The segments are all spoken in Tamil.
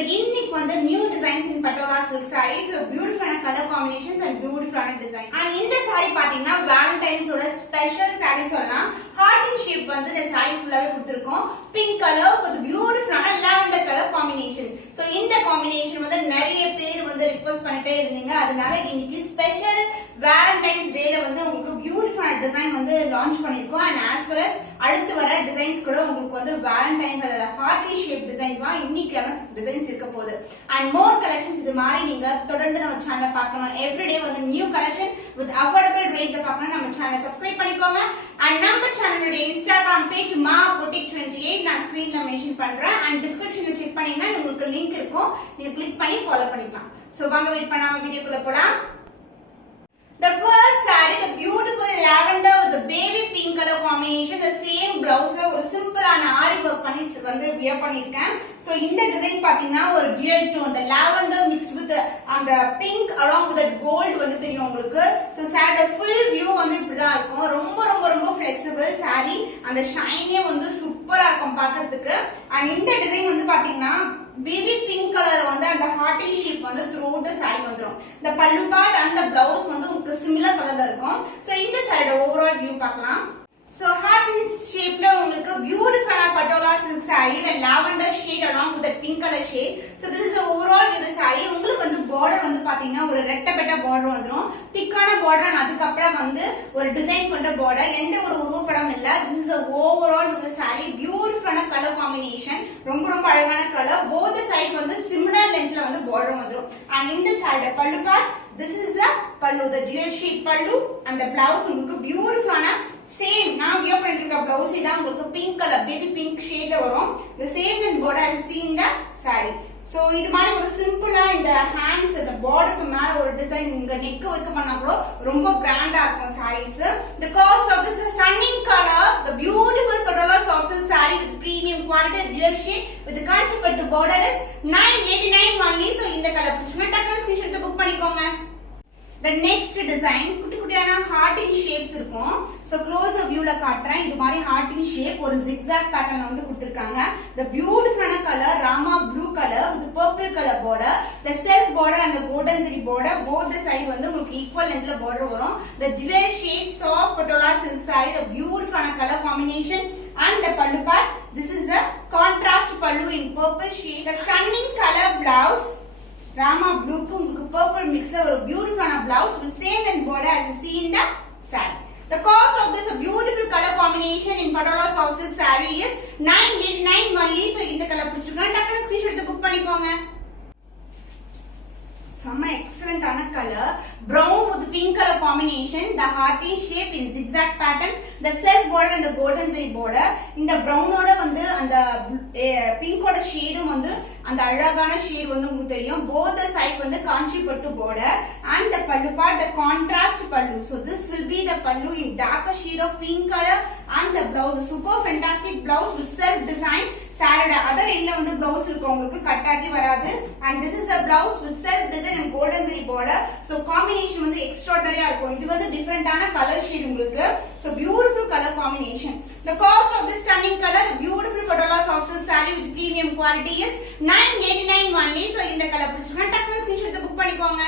இன்னைக்கு வந்து நியூ டிசைன்ஸ் இன் பட்டோலா சில்க் sarees, பியூட்டிஃபுல்லான கலர் காம்பினேஷன்ஸ் அண்ட் பியூட்டிஃபுல்லான டிசைன். அண்ட் இந்த saree பாத்தீங்கன்னா வேலண்டைன்ஸோட ஸ்பெஷல் saree சொல்லலாம். ஹார்ட் இன் ஷேப் வந்து இந்த saree ஃபுல்லாவே கொடுத்திருக்கோம். பிங்க் கலர் with பியூட்டிஃபுல்லான லாவெண்டர் கலர் காம்பினேஷன். சோ இந்த காம்பினேஷன் வந்து நிறைய பேர் வந்து ரிக்வெஸ்ட் பண்ணிட்டே இருந்தீங்க. அதனால இன்னைக்கு ஸ்பெஷல் வேலண்டைன்ஸ் டேல வந்து உங்களுக்கு பியூட்டிஃபுல்லான டிசைன் வந்து லான்ச் பண்ணிருக்கோம். அண்ட் as well as அடுத்து வர டிசைன்ஸ் கூட உங்களுக்கு வந்து வேலண்டைன்ஸ் அதாவது ஹார்ட் இன் ஷேப் டிசைன் தான் இன்னைக்கான டிசைன்ஸ் இருக்க போகுது. அண்ட் மோர் கலெக்ஷன்ஸ் இது மாதிரி நீங்க தொடர்ந்து நம்ம சேனலை பார்க்கணும். எவ்ரிடே வந்து நியூ கலெக்ஷன் வித் அஃபோர்டபிள் ரேட்ல பார்க்கணும். நம்ம சேனலை சப்ஸ்கிரைப் பண்ணிக்கோங்க. அண்ட் நம்ம சேனலோட இன்ஸ்டாகிராம் பேஜ் மா boutique 28 நான் ஸ்கிரீன்ல மென்ஷன் பண்றேன். அண்ட் டிஸ்கிரிப்ஷன்ல செக் பண்ணீங்கன்னா உங்களுக்கு லிங்க் இருக்கும். நீங்க கிளிக் பண்ணி ஃபாலோ பண்ணிக்கலாம். சோ வாங்க வெயிட் பண்ணாம வீடியோக்குள்ள போலாம். The first saree, the beautiful lavender with the baby pink color combination, the same blouse la ஒரு சிம்பிளான ஆரி வர்க் பண்ணி வந்து வியர் பண்ணிருக்கேன். சோ இந்த டிசைன் பாத்தீங்கன்னா ஒரு dual tone, the lavender mixed with அந்த pink along with the gold வந்து தெரியும் உங்களுக்கு. சோ saree full view வந்து இப்படி தான் இருக்கும். ரொம்ப ரொம்ப ரொம்ப flexible saree. அந்த ஷைனே வந்து சூப்பரா இருக்கும் பார்க்கிறதுக்கு. and இந்த டிசைன் வந்து பாத்தீங்கன்னா பேபி பிங்க் கலர் வந்து அந்த ஹார்ட் இன் ஷேப் வந்து throughout the saree வந்துரும். இந்த பல்லு பார்ட் and the blouse வந்து உங்களுக்கு சிமிலர் கலர்ல இருக்கும். சோ இந்த saree ஓவரால் வியூ பார்க்கலாம். So heart in shape la உங்களுக்கு beautiful patola silk saree, the lavender shade along with the pink color shade. So this is the overall view of the saree. உங்களுக்கு வந்து border வந்து பாத்தீங்கன்னா ஒரு ரெட்டப்பட்ட border வந்துரும். திக்கான border அதுக்கு அப்புறம் வந்து ஒரு டிசைன் கொண்ட border. எந்த ஒரு உருவப்படம் இல்ல. This is the overall view of the saree. Beautiful color combination. ரொம்ப ரொம்ப அழகான கலர். Both the side வந்து similar lengthல வந்து border வந்துரும். And இந்த saree pallu part, this is the pallu, the dual shade pallu, and the blouse உங்களுக்கு beautiful சேம் நான் வியர் பண்ணிட்டு இருக்க blouse இதான் உங்களுக்கு பிங்க் கலர் பேபி பிங்க் ஷேட்ல வரும். the same in border you see in the saree. So இது மாதிரி ஒரு சிம்பிளா இந்த ஹேண்ட்ஸ் அந்த borderக்கு மேல ஒரு டிசைன் இங்க நெக் வைக்க பண்ணா கூட ரொம்ப கிராண்டா இருக்கும் sarees. the cost of this is stunning color, the beautiful patola soft silk saree with premium quality dual shade with the kanchipattu border is 989 only. so இந்த கலர் பிடிச்சா டக்குனு ஸ்கிரீன்ஷாட் எடுத்து புக் பண்ணிக்கோங்க. The next design குட்டி குட்டியான heart in shapes இருக்கும். So closer view ல காட்றேன். இது மாதிரி heart in shape ஒரு zigzag patternல வந்து கொடுத்திருக்காங்க. The beautiful color rama blue color with purple color border. The self border and the golden zari border both the side வந்து உங்களுக்கு equal lengthல border வரும். The dual shade soft patola silk saree, the beautiful color combination and the pallu part. This is a contrast pallu in purple shade. The stunning color blouse Rama blue ku purple mix la ஒரு beautiful blouse with same and border as you see in the saree. The cost of this beautiful color combination in patola soft silk saree is 989 only. so இந்த கலர் பிடிச்சிருக்கா டக்குனு ஸ்கிரீன்ஷாட் எடுத்து புக் பண்ணிக்கோங்க. செம்ம எக்ஸலென்ட் ஆன colour brown with pink color combination, the hearty shape in zigzag pattern, the self border and the golden zari border. இந்த brown ஓட வந்து அந்த pink ஓட ஷேடும் வந்து அந்த அழகான ஷேட் வந்து உங்களுக்கு தெரியும். both the side வந்து காஞ்சிபட்டு border and the pallu part, the contrast pallu. so this will be the pallu in darker shade of pink color and the blouse super fantastic blouse with self design. saree other end la வந்து blouse இருக்கும் உங்களுக்கு கட் ஆகி வராது. and this is a blouse with self design and golden zari border. so combination வந்து extraordinary ஆ இருக்கும். இது வந்து different ஆன color shade உங்களுக்கு. so beautiful color combination. the cost of this stunning color, the beautiful patola soft silk saree with premium quality is 989 only. so இந்த கலர் பிடிச்சிருந்தா டக்குனு ஸ்கிரீன்ஷாட் எடுத்து புக் பண்ணிக்கோங்க.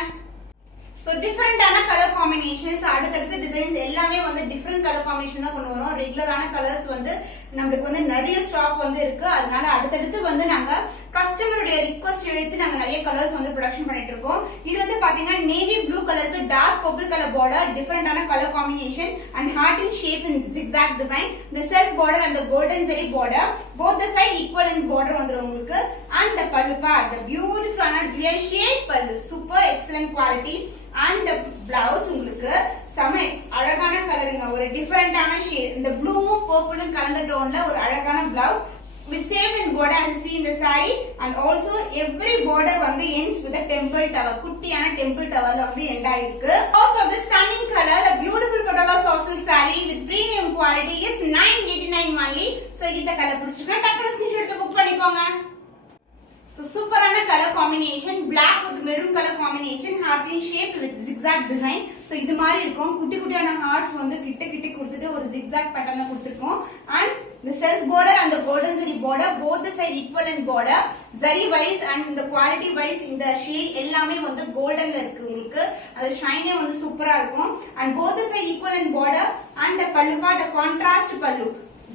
So different ஆன கலர் காம்பினேஷன்ஸ் அடுத்தடுத்த டிசைன்ஸ் எல்லாமே வந்து டிஃபரண்ட் கலர் காம்பினேஷன் தான் கொண்டு வரோம். ரெகுலரான கலர்ஸ் வந்து நமக்கு வந்து நிறைய ஸ்டாக் வந்து இருக்கு. அதனால அடுத்தடுத்து வந்து நாங்க கஸ்டமருடைய ரிக்வெஸ்ட் எடுத்து நாங்க நிறைய கலர்ஸ் வந்து ப்ரொடக்ஷன் பண்ணிட்டு இருக்கோம். இது வந்து பாத்தீங்கன்னா நேவி ப்ளூ கலருக்கு dark purple colour border, different ஆன colour combination and heart in shape in zigzag design, the self border and the golden zari border both the side equal in border வந்துரும் உங்களுக்கு. and the pallu part, the beautiful ஆன dual shade pallu, super excellent quality. and the blouse உங்களுக்கு செம அழகான கலருங்க, ஒரு டிஃபரண்டான ஷேட். இந்த ப்ளூவும் பர்பிளும் கலந்த டோன்ல ஒரு அழகான blouse with same in border as you see in the saree. and also every border வந்து ends with a temple tower, குட்டியான temple towerல வந்து எண்ட் ஆயிருக்கு. cost of this stunning color, the beautiful patola soft silk saree with premium quality is 989 only. so இந்த கலர் பிடிச்சிருக்கா டக்குனு ஸ்கிரீன்ஷாட் எடுத்து புக் பண்ணிக்கோங்க. So சூப்பரான colour combination, black with maroon color combination, heart in shape with zigzag design. So இது மாதிரி இருக்கும். குட்டி குட்டியான ஹார்ட்ஸ் வந்து கிட்ட கிட்ட கொடுத்துட்டு ஒரு zigzag patternல கொடுத்திருக்கோம். and the self border and the golden zari border both the side equal in border. Zari wise and இந்த குவாலிட்டி வைஸ் இந்த ஷேட் எல்லாமே வந்து கோல்டன்ல இருக்கு உங்களுக்கு. அது ஷைனே வந்து சூப்பரா இருக்கும். And both side equal and border and பல்லு பார்ட் கான்ட்ராஸ்ட் பல்லு.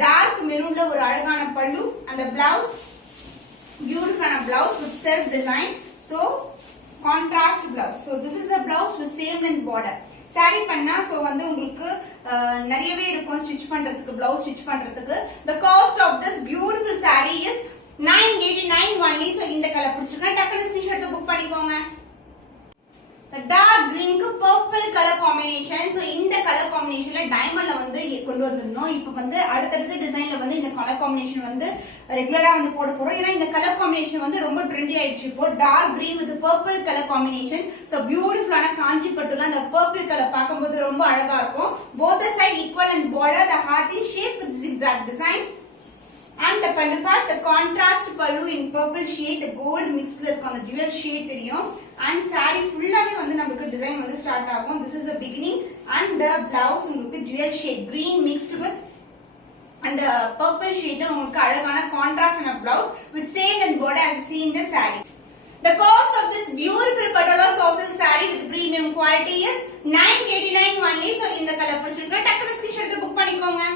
டார்க் மெரூன்ல ஒரு அழகான பல்லு. அந்த பிளவுஸ் பியூட்டிஃபுல்லான blouse with self design. So contrast blouse. So this is a blouse with same length border. Saree பண்ணா so வந்து உங்களுக்கு நிறையவே இருக்கும் ஸ்டிட்ச் பண்றதுக்கு, blouse ஸ்டிட்ச் பண்றதுக்கு. The cost of this beautiful saree is 989 only. So இந்த கலர் பிடிச்சிருக்கா டக்குனு ஸ்கிரீன்ஷாட் எடுத்து புக் பண்ணிக்கோங்க. டார்க் கிரீனுக்கு பர்பிள் கலர் காம்பினேஷன். சோ இந்த கலர் காம்பினேஷன்ல டைமண்ட்ல வந்து கொண்டு வந்திருந்தோம். இப்போ வந்து அடுத்தடுத்த டிசைன்ல வந்து இந்த கலர் காம்பினேஷன் வந்து ரெகுலரா வந்து போட போறோம். ஏன்னா இந்த கலர் காம்பினேஷன் வந்து ரொம்ப ட்ரெண்டி ஆயிடுச்சு இப்போ. Dark green with purple colour combination. So பியூட்டிஃபுல்லான காஞ்சி பட்டுல அந்த பர்பிள் கலர் பார்க்கும்போது ரொம்ப அழகா இருக்கும். both side equal and border the heart in shape with zigzag design. And the pallu part, the contrast pallu in purple shade, the gold mixed irukku, the jewel shade theriyum. And saree fullave vandu namakku design vandu start agum. This is the beginning. And the blouse ungalku jewel shade green mixed with and the purple shade ungalku alagana contrast and a blouse with same and border as you see in the saree. The cost of this beautiful patola soft silk saree with premium quality is 989 only. So in the color pidichirukka takkana screenshot eduthu book panikonga.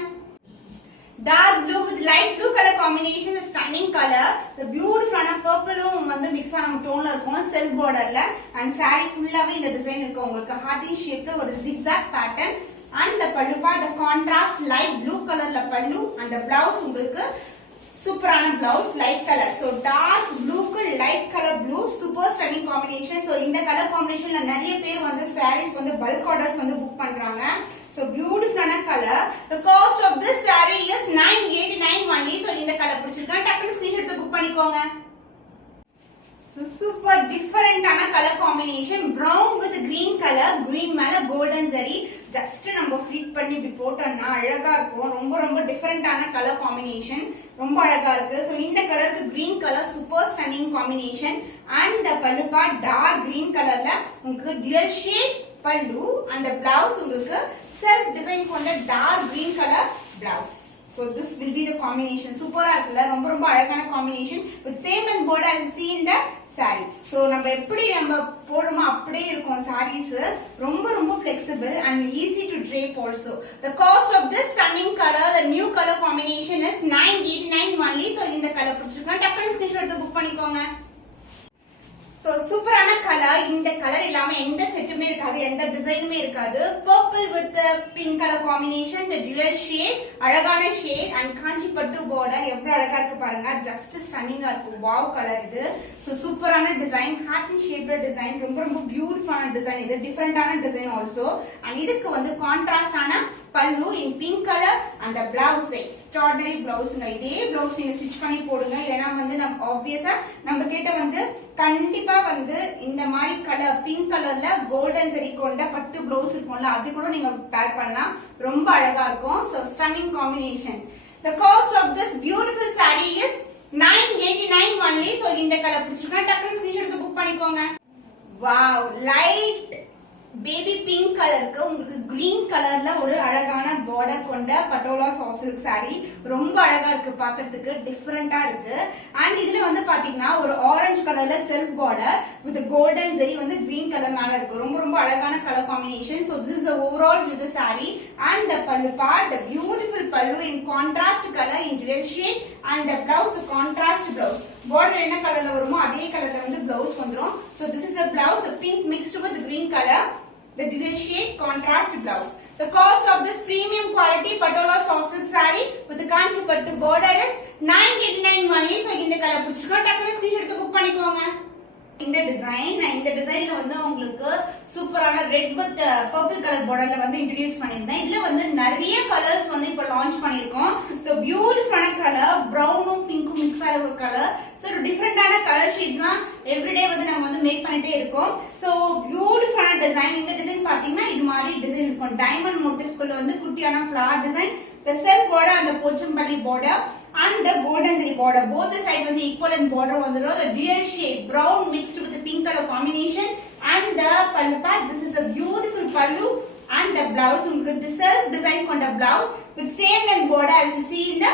Dark blue with light blue color combination is stunning color. The beautiful purple வந்து mix ஆன டோன்ல இருக்கும் self borderல. And saree full-ஆவே இந்த டிசைன் இருக்கு உங்களுக்கு. Heart in shapeல ஒரு zigzag pattern. And the pallu part the contrast light blue colorல pallu. And the blouse உங்களுக்கு சூப்பரான blouse light color. So dark blue க்கு light color blue super stunning combination. So இந்த கலர் காம்பினேஷன்ல நிறைய பேர் வந்து sarees வந்து bulk orders வந்து புக் பண்றாங்க. So beautiful color. The cost of this saree is 989 only. So இந்த கலர் பிடிச்சிருக்கா டக்குனு ஸ்கிரீன்ஷாட் எடுத்து புக் பண்ணிக்கோங்க. So super different color combination. Brown with green color. Green மேல golden zari. Just நம்ம ஃபிளிட் பண்ணி இப்படி போட்டோம்னா அழகா இருக்கும். ரொம்ப ரொம்ப டிஃபரண்டான கலர் காம்பினேஷன். ரொம்ப அழகா இருக்கு. So இந்த கலருக்கு green color super stunning combination. And the pallu part dark green colorல உங்களுக்கு dual shade pallu and the blouse உங்களுக்கு self design கொண்ட dark green color blouse. So this will be the combination. சூப்பரா இருக்குல்ல, ரொம்ப ரொம்ப அழகான combination with same and border as you see in the saree. So நம்ம எப்படி நம்ம போடுறோமோ அப்படியே இருக்கும் sarees. ரொம்ப ரொம்ப flexible and easy to drape also. The cost of this stunning color, the new color combination is 989 only. So இந்த கலர் பிடிச்சிருக்கா டக்குனு ஸ்கிரீன்ஷாட் எடுத்து புக் பண்ணிக்கோங்க. So சூப்பரான கலர். இந்த கலர் இல்லாம எந்த செட்டுமே இருக்காது, எந்த டிசைனுமே இருக்காது. Purple with pink colour combination, the dual shade அழகான ஷேட் அண்ட் காஞ்சி பட்டு border எவ்வளவு அழகா இருக்கு பாருங்க. ஜஸ்ட் ஸ்டன்னிங்கா இருக்கு. வாவ் கலர் இது. சோ சூப்பரான டிசைன், ஹார்ட் இன் ஷேப்ல டிசைன். ரொம்ப ரொம்ப பியூட்டிஃபுல்லான டிசைன் இது. டிஃபரெண்டான டிசைன் ஆல்சோ. அண்ட் இதுக்கு வந்து கான்ட்ராஸ்டான pallu in pink color and the blouse extraordinary blouse. இதே blouse நீங்க ஸ்டிட்ச் பண்ணி போடுங்க. ஏன்னா வந்து நம்ம ஆப்வியஸா நம்ம கிட்ட வந்து கண்டிப்பா வந்து இந்த மாதிரி கலர் பிங்க் கலர்ல கோல்டன் ஜரி கொண்ட பட்டு blouse இருக்கும்ல, அது கூட நீங்க பேர் பண்ணலாம். ரொம்ப அழகா இருக்கும். So stunning combination. The cost of this beautiful saree is 989 only. So இந்த கலர் பிடிச்சிருக்கா டக்குனு ஸ்கிரீன்ஷாட் எடுத்து புக் பண்ணிக்கோங்க. Wow, light பேபி பிங்க் கலருக்கு உங்களுக்கு கிரீன் கலர்ல ஒரு அழகான பார்டர் கொண்ட பட்டோலா சாஃப்ட் சில்க் saree. ரொம்ப அழகா இருக்கு பாக்கிறதுக்கு, டிஃபரெண்டா இருக்கு. அண்ட் இதுல வந்து பாத்தீங்கன்னா ஒரு ஆரஞ்சு கலர்ல self border with golden zari வந்து கிரீன் கலர் மேல இருக்கு. ரொம்ப ரொம்ப அழகான colour combination. So this is the overall view of the saree. And the pallu part, the beautiful pallu in contrast color in dual shade and the blouse contrast blouse. Border என்ன கலர்ல வருமோ அதே கலர்ல வந்து blouse வந்துரும். So this is a blouse, a pink mixed with green color. The dual shade contrast blouse. The cost of this premium quality patola soft silk saree with the kanchi pattu border is 989 only. So இந்த கலர் பிடிச்சிருக்கா டக்குனு ஸ்கிரீன்ஷாட் எடுத்து புக் பண்ணிக்கோங்க. இந்த டிசைன்ல வந்து உங்களுக்கு சூப்பரான ரெட் வித் பர்பிள் கலர் பார்டர்ல வந்து இன்ட்ரோ듀ஸ் பண்ணிருந்தேன். இதுல வந்து நிறைய கலர்ஸ் வந்து இப்ப லான்ச் பண்ணிருக்கோம். சோ பியூட்டிஃபுல்லான கலர், பிரவுனும் பிங்க்கும் மிக்ஸ் ஆன ஒரு கலர். சோ டிஃபரெண்டான கலர் ஷேட்ஸ் தான் எவ்ரிடே வந்து நம்ம வந்து மேக் பண்ணிட்டே இருக்கோம். சோ பியூட்டிஃபுல்லான டிசைன். இந்த டிசைன் பாத்தீங்கன்னா இது மாதிரி டிசைன் இருக்கும். டைமண்ட் மோட்டிவ்க்குள்ள வந்து குட்டியான flower design, the self border and the pochampalli border and the golden zari border. Both the side வந்து equal and border வந்துரும். The dual shade brown mixed with the pink color combination and the pallu part. This is a beautiful pallu and the blouse உங்களுக்கு self design கொண்ட blouse with same length border as you see in the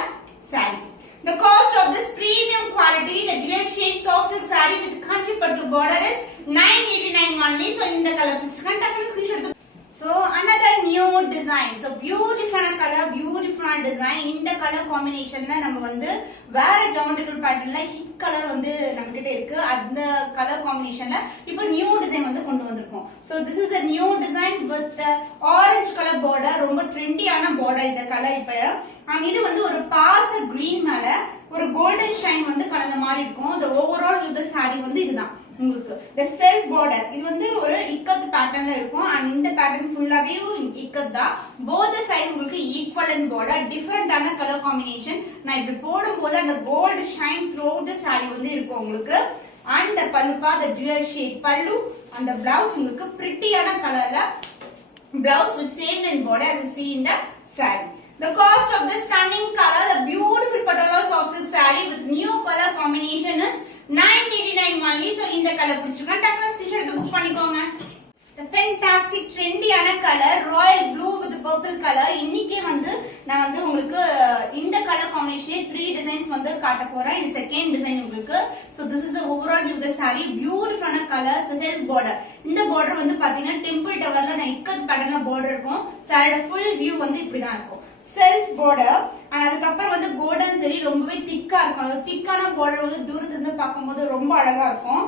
saree. The cost of this premium quality, the dual shade soft silk saree with kanchi pattu border is 989 only. So in the color, screenshot. So another new design. So beautiful color, beautiful design. In the color combination la நம்ம வந்து வேற geometrical patternல hit color வந்து நம்மகிட்ட இருக்கு. அந்த color combinationல இப்போ new design வந்து கொண்டு வந்திருக்கோம். So this is a new design with the orange color border. ரொம்ப ட்ரெண்டியான border இந்த color இப்போ. இது வந்து ஒரு பாச green மேல ஒரு golden shine வந்து கலந்த மாதிரி இருக்கும். The overall with the saree வந்து இதுதான். உங்களுக்கு the self border இது வந்து ஒரு இக்கத் பேட்டர்ன்ல இருக்கும் and இந்த பேட்டர்ன் ஃபுல்லாவே இக்கத் தான் both the side உங்களுக்கு equivalent border டிஃபரண்டான கலர் காம்பினேஷன் நான் இப்படி போடும்போது அந்த gold shine throughout the saree வந்து இருக்கும் உங்களுக்கு and the பல்லுப்பா the dual shade பல்லு and the blouse உங்களுக்கு பிரிட்டியான கலர்ல blouse with same length border as you see in the saree. The cost of this stunning color, the beautiful patola soft silk saree with new color combination is 989 only. So இந்த கலர் பிடிச்சிருக்கா டக்குனு ஸ்கிரீன்ஷாட் எடுத்து புக் பண்ணிக்கோங்க. The fantastic trendy-ஆன colour royal blue with purple color. இன்னைக்கு வந்து நான் வந்து உங்களுக்கு இந்த கலர் காம்பினேஷன்ல 3 டிசைன்ஸ் வந்து காட்ட போறேன். இது செகண்ட் டிசைன் உங்களுக்கு. So this is the overall view of the saree. Beautiful-ஆன கலர் self border. இந்த border வந்து பாத்தீங்கன்னா டெம்பிள் டவர்ல அந்த இக்கத் பேட்டர்ன்ல border இருக்கும். சாரியோட full view வந்து இப்படி தான் இருக்கும். செல்ஃப் border and அதுக்கப்புறம் வந்து கோல்டன் சரி ரொம்பவே திக்கா இருக்கும். அது திக்கான border வந்து தூரத்துல இருந்து பார்க்கும்போது ரொம்ப அழகா இருக்கும்.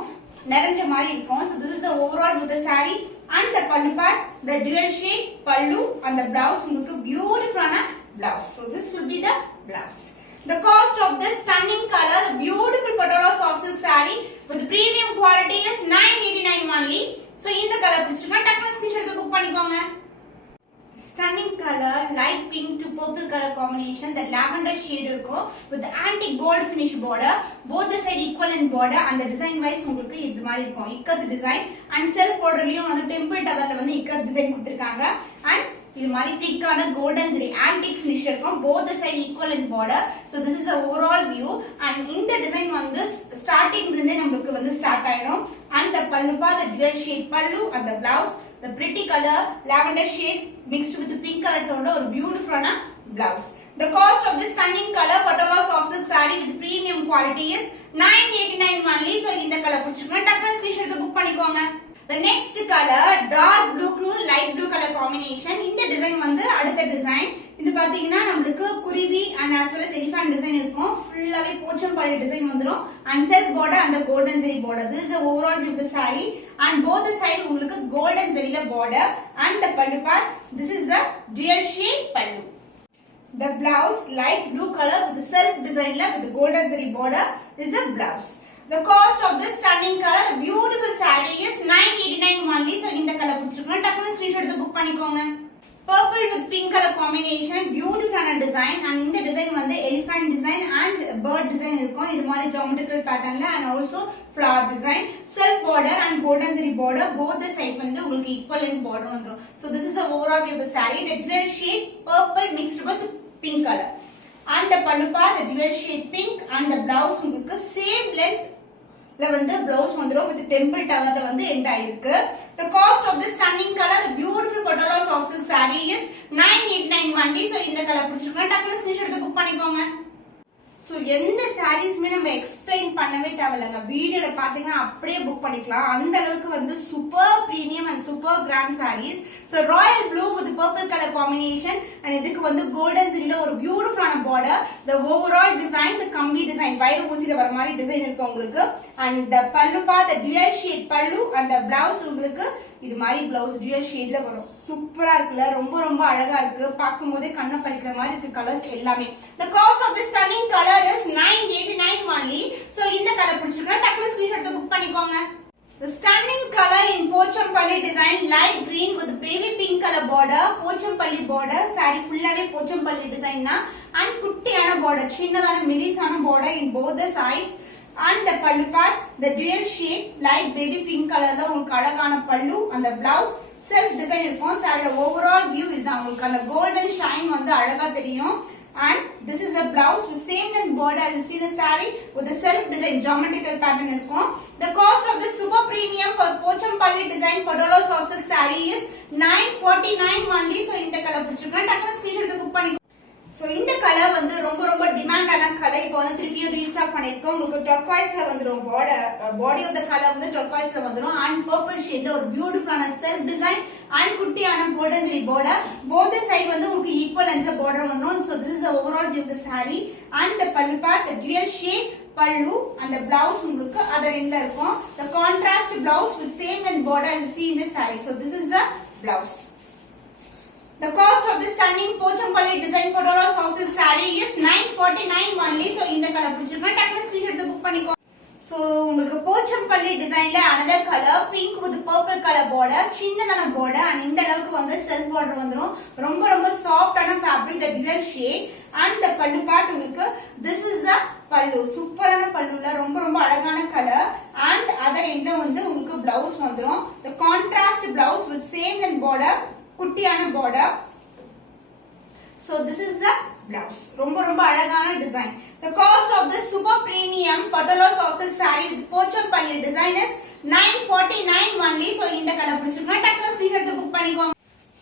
நிறைஞ்ச மாதிரி இருக்கும். So this is the overall with the saree and the pallu part, the dual shade pallu and the blouse உங்களுக்கு beautiful-ஆன blouse. So this will be the blouse. The cost of this stunning color, the beautiful patola soft silk saree with premium quality is 989 only. So இந்த கலர் பிடிச்சிருக்கா டக்குனு ஸ்கிரீன்ஷாட் எடுத்து புக் பண்ணிக்கோங்க. Stunning color, light pink to purple color combination. The lavender shade இருக்கும் with the antique gold finish border. Both the side equivalent border and the design wise உங்களுக்கு இது மாதிரி இருக்கும். இக்கத் design and self borderலயும் வந்து temple towerல வந்து இக்கத் design கொடுத்திருக்காங்க. And இது மாதிரி thick-ஆன golden zari antique finish இருக்கும். Both the side equivalent border. So this is the overall view. And இந்த design வந்து starting இருந்தே நமக்கு வந்து ஸ்டார்ட் ஆயிடும். And the pallupa, the dual shade pallu and the blouse. The pretty color lavender shade mixed with the pink color tone or beautiful blouse. The cost of this stunning color patola soft silk saree with premium quality is 989 only. So in the color பிடிச்சிருக்கா டக்குனு ஸ்கிரீன்ஷாட் எடுத்து புக் பண்ணிக்கோங்க. The next color dark blue to light blue color combination. இந்த டிசைன் வந்து அடுத்த டிசைன். இது பாத்தீங்கன்னா நமக்கு குருவி and as well as elephant design இருக்கும். ஃபுல்லாவே போச்சம்பள்ளி டிசைன் வந்துரும் and self border and the golden zari border. This is the overall view of the saree and both the side உங்களுக்கு golden zari border and the pallu part. This is the dual shade pallu. The blouse light blue color with the self design with the golden zari border is a blouse. The cost of this stunning color, the beautiful saree is 989 only. So இந்த கலர் பிடிச்சிருக்கா டக்குனு ஸ்கிரீன்ஷாட் எடுத்து புக் பண்ணிக்கோங்க. Purple with pink color combination, beautiful design and இந்த design வந்து elephant design and bird design இருக்கும். இது மாதிரி geometrical patternல and also flower design, self border and golden zari border. Both the side வந்து உங்களுக்கு equal length border வந்துரும். So this is the overall view of the saree. The dual shade purple mixed with pink color. And the pallu part, the dual shade pink and the blouse உங்களுக்கு same length வந்து blouse வந்துரும் with temple towerல வந்து end ஆயிருக்கு. The cost of this stunning color, the beautiful patola soft silk saree is 989 only. So இந்த கலர் பிடிச்சிருக்கா டக்குனு ஸ்கிரீன்ஷாட் எடுத்து புக் பண்ணிக்கோங்க. So எந்த சாரீஸ்மே நம்ம எக்ஸ்பிளைன் பண்ணவே தேவையில்லைங்க. வீடியோல பாத்தீங்கன்னா அப்படியே புக் பண்ணிக்கலாம். அந்த அளவுக்கு வந்து super premium and super grand sarees. So royal blue with purple color combination and இதுக்கு வந்து golden zari ஒரு பியூட்டிஃபுல்லான border. The overall design, the கம்பி டிசைன் வைர ஊசில வர மாதிரி டிசைன் இருக்கு உங்களுக்கு. And the pallu part, the dual shade pallu and the blouse உங்களுக்கு இது மாதிரி blouse dual shadeல வரும். சூப்பரா இருக்குல, ரொம்ப ரொம்ப அழகா இருக்கு. பாக்கும்போதே கண்ணை பறிக்கிற மாதிரி இருக்கு கலர்ஸ் எல்லாமே. The cost of this stunning color is 989 only. So இந்த கலர் பிடிச்சிருக்கா டக்குனு ஸ்கிரீன்ஷாட் எடுத்து புக் பண்ணிக்கோங்க. The stunning color in Pochampalli design, light green with baby pink color border. Pochampalli border, saree ஃபுல்லாவே போச்சம்பள்ளி design தான். And குட்டியான border, சின்னதான மெலிசான border in both the sides. And the pallu part, the dual shade light baby pink color தான் உங்களுக்கு அழகான பல்லு and the blouse self design இருக்கும். சாரியோட overall view இதுதான். உங்களுக்கு அந்த golden shine வந்து அழகா தெரியும். And this is a blouse with same length border as you see the saree with the self design geometrical pattern இருக்கும். The cost of this super premium for Pochampalli design patola soft silk saree is 949 only. So இந்த கலர் பிடிச்சிருக்கா டக்குனு ஸ்கிரீன்ஷாட் எடுத்து புக் பண்ணி. So இந்த கலர் வந்து ரொம்ப ரொம்ப டிமாண்டான கலர். இப்போ இப்போ வந்து திருப்பியும் ரீஸ்டாக் பண்ணிருக்கோம். உங்களுக்கு டர்க்வைஸ்ல வந்துரும் பாடி ஆஃப் த கலர் வந்து டர்க்வைஸ்ல வந்துரும் அண்ட் பர்பிள் ஷேட்ல ஒரு பியூட்டிஃபுல்லான செல்ஃப் டிசைன் அண்ட் குட்டியான golden zari border. both the side வந்து உங்களுக்கு ஈக்குவல் லென்த்ல border வந்துரும். so this is the overall view of the saree and the pallu part, the dual shade pallu and the blouse உங்களுக்கு other endல இருக்கும். the contrast blouse with same length border as you see in the saree. so this is the blouse. The cost of this stunning Pochampalli design Patala soft silk saree is 949 only. So இந்த கலர் பிடிச்சிருக்கா டக்குனு ஸ்கிரீன்ஷாட் எடுத்து புக் பண்ணிக்கோ. So உங்களுக்கு Pochampalli designல another color pink with purple color border, சின்னதான border and இந்த அளவுக்கு வந்து self border வந்துரும். ரொம்ப ரொம்ப சாஃப்ட்டான fabric, the dual shade and the pallu part உங்களுக்கு this is the pallu. சூப்பரான பல்லுல ரொம்ப ரொம்ப அழகான கலர் and other endல வந்து உங்களுக்கு blouse வந்துரும். The contrast blouse with same length border, குட்டியான border. so this is the blouse. ரொம்ப ரொம்ப அழகான design. the cost of this super premium Patala soft silk saree with Pochampalli design is 949 only. so இந்த கலர் பிடிச்சிருக்கா டக்குனு ஸ்கிரீன்ஷாட் எடுத்து புக் பண்ணிக்கோங்க.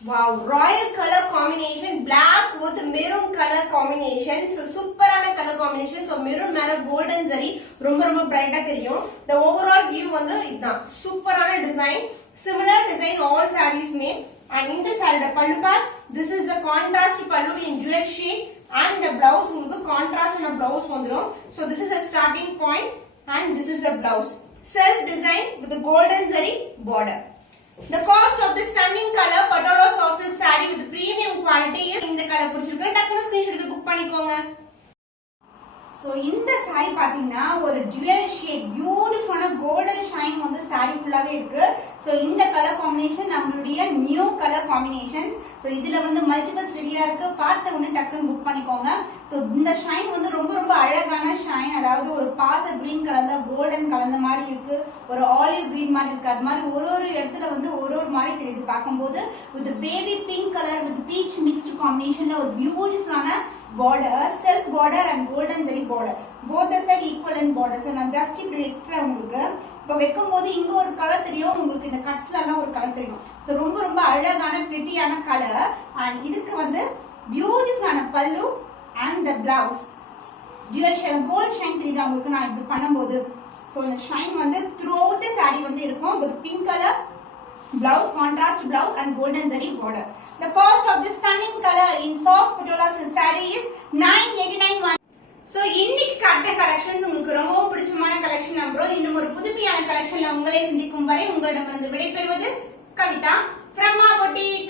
Wow, royal color combination, black with maroon color combination. So சூப்பரான color combination. So maroon மேல golden zari ரொம்ப ரொம்ப பிரைட்டா தெரியும். The overall view வந்து இதுதான். சூப்பரான design. Similar design all sarees made. And in the saree the pallu part, this is the contrast pallu in dual shade and the blouse உங்களுக்கு contrast and blouse வந்துரும். So this is a starting point and this is the blouse. Self design with the golden zari border. The cost of this stunning color Patala soft silk saree with premium quality is இந்த கலர் பிடிச்சிருக்கு டக்குனு ஸ்கிரீன்ஷாட் எடுத்து புக் பண்ணிக்கோங்க. so இந்த saree பாத்தீங்கன்னா ஒரு dual shade பியூட்டிஃபுல்லான golden shine வந்து saree ஃபுல்லாவே இருக்கு. so இந்த கலர் காம்பினேஷன் நம்மளுடைய நியூ கலர் காம்பினேஷன். so இதுல வந்து மல்டிபிள்ஸ் ரெடியா இருக்கு, பார்த்த உடனே டக்குனு புக் பண்ணிக்கோங்க. so இந்த ஷைன் வந்து ரொம்ப ரொம்ப அழகான ஷைன், அதாவது ஒரு பாச கிரீன் கலர்ல கோல்டன் கலந்த மாதிரி இருக்கு, ஒரு ஆலிவ் கிரீன் மாதிரி இருக்கு. அது மாதிரி ஒரு ஒரு இடத்துல வந்து ஒரு ஒரு மாதிரி தெரியுது பார்க்கும்போது. with baby pink colour with peach mixed காம்பினேஷன்ல ஒரு பியூட்டிஃபுல்லான border, self border and golden zari border, both the side equal in border. so நான் ஜஸ்ட் இப்படி வைக்கிறேன். உங்களுக்கு இப்போ வைக்கும்போது இங்க ஒரு கலர் தெரியும், உங்களுக்கு இந்த கட்ஸ்ல எல்லாம் ஒரு கலர் தெரியும். so ரொம்ப ரொம்ப அழகான பிரிட்டியான கலர் and இதுக்கு வந்து பியூட்டிஃபுல்லான பல்லு and the blouse dual shade gold shine தெரியுதா உங்களுக்கு நான் இப்படி பண்ணும்போது. so இந்த ஷைன் வந்து throughout the saree வந்து இருக்கும் with pink color blouse, contrast blouse and golden zari border. The cost of this stunning color in soft Patala silk saree is 989. So இன்னைக்கு காட்ட கலெக்ஷன்ஸ் உங்களுக்கு ரொம்ப பிடிச்சமான கலெக்ஷன் நம்புறோம். இன்னும் ஒரு புதுமையான கலெக்ஷன்ல உங்களை சந்திக்கும் வரை உங்களிடமிருந்து விடைபெறுவது கவிதா from our boutique.